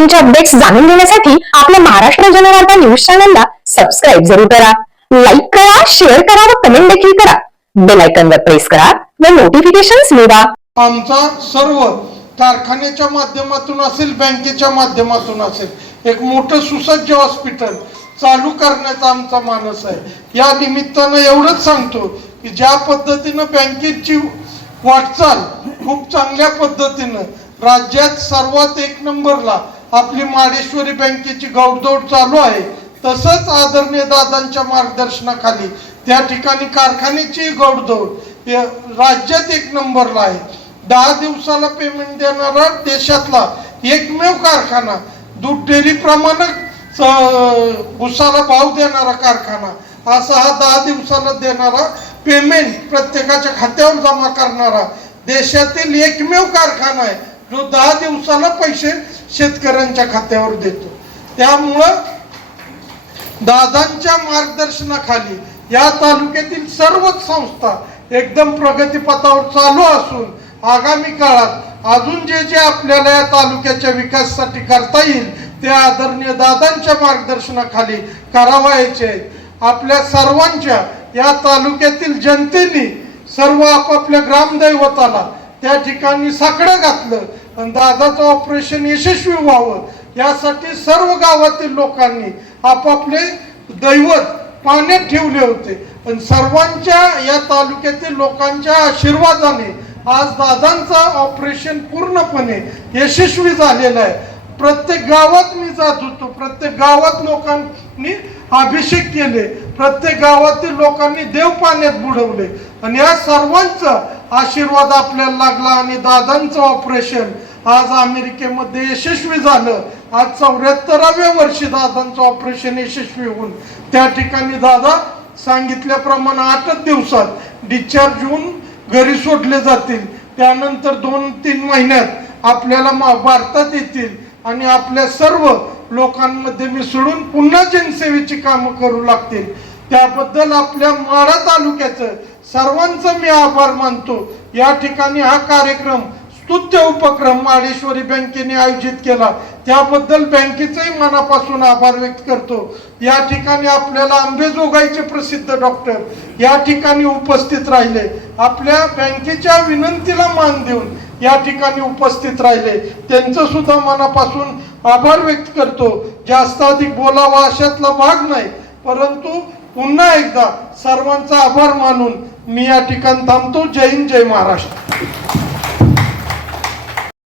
ब्रेकिंगच्या updates जाणून घेण्यासाठी आपल्या महाराष्ट्र जनवार्ता न्यूज चॅनलला सबस्क्राईब जरूर करा. लाईक करा शेअर करा व कमेंट देखील करा. बेल आयकॉनवर प्रेस करा व नोटिफिकेशन मिळवा. आमचा सर्व कारखान्याच्या माध्यमातून असेल बँकेच्या माध्यमातून असेल एक मोठं सुसज्ज हॉस्पिटल चालू करण्याचा आमचा मानस आहे. या निमित्तानं एवढंच सांगतो की ज्या पद्धतीनं बँकेची वाटचाल खूप चांगल्या पद्धतीनं राज्यात सर्वात एक नंबरला आपली माडेश्वरी बँकेची गौडदौड चालू आहे. तसंच आदरणीय दादांच्या मार्गदर्शनाखाली त्या ठिकाणी कारखान्याची गौडदौड. राज्यात एक नंबरला आहे. दहा दिवसाला पेमेंट देणारा देशातला एकमेव कारखाना दूध डेअरी प्रमाणे उसाला भाव देणारा कारखाना असा हा दहा दिवसाला देणारा पेमेंट प्रत्येकाच्या खात्यावर जमा करणारा देशातील एकमेव कारखाना आहे. जो दहा दिवसाला पैसे शेतकऱ्यांच्या खात्यावर देतो. त्यामुळं दादांच्या मार्गदर्शनाखाली या तालुक्यातील सर्वच संस्था एकदम प्रगतीपथावर चालू असून आगामी काळात अजून जे जे आपल्याला या तालुक्याच्या विकासासाठी करता येईल ते आदरणीय दादांच्या मार्गदर्शनाखाली करावायचे आपल्या सर्वांच्या या तालुक्यातील जनतेने सर्व आपापल्या ग्रामदैवताला त्या ठिकाणी साकडं घातलं. आणि दादाचं ऑपरेशन यशस्वी व्हावं यासाठी सर्व गावातील लोकांनी आपापले दैवत पाण्यात ठेवले होते. पण सर्वांच्या या तालुक्यातील लोकांच्या आशीर्वादाने आज दादांचं ऑपरेशन पूर्णपणे यशस्वी झालेलं आहे. प्रत्येक गावात मी जात होतो. प्रत्येक गावात लोकांनी अभिषेक केले. प्रत्येक गावातील लोकांनी देव पाण्यात बुडवले. आणि या सर्वांचा आशीर्वाद आपल्याला लागला आणि दादांचं ऑपरेशन आज अमेरिकेमध्ये यशस्वी झालं. आज चौऱ्याहत्तराव्या वर्षी दादांचं ऑपरेशन यशस्वी होऊन. त्या ठिकाणी दादा सांगितल्याप्रमाणे आठच दिवसात डिस्चार्ज होऊन घरी सोडले जातील. त्यानंतर दोन तीन महिन्यात आपल्याला भारतात येतील. आणि आपल्या सर्व लोकांमध्ये मिसळून पुन्हा जनसेवेची कामं करू लागतील. त्याबद्दल आपल्या माळा तालुक्याचं सर्वांचं मी आभार मानतो. या ठिकाणी हा कार्यक्रम स्तुत्य उपक्रम माळेश्वरी बँकेने आयोजित केला. त्याबद्दल बँकेचंही मनापासून आभार व्यक्त करतो. या ठिकाणी आपल्याला आंबेजोगाईचे प्रसिद्ध डॉक्टर या ठिकाणी उपस्थित राहिले. आपल्या बँकेच्या विनंतीला मान देऊन या ठिकाणी उपस्थित राहिले. त्यांचं सुद्धा मनापासून आभार व्यक्त करतो. जास्त अधिक बोलावा अशातला भाग नाही. परंतु पुन्हा एकदा सर्वांचा आभार मानून मी या ठिकाणी थांबतो. जय हिंद जय महाराष्ट्र.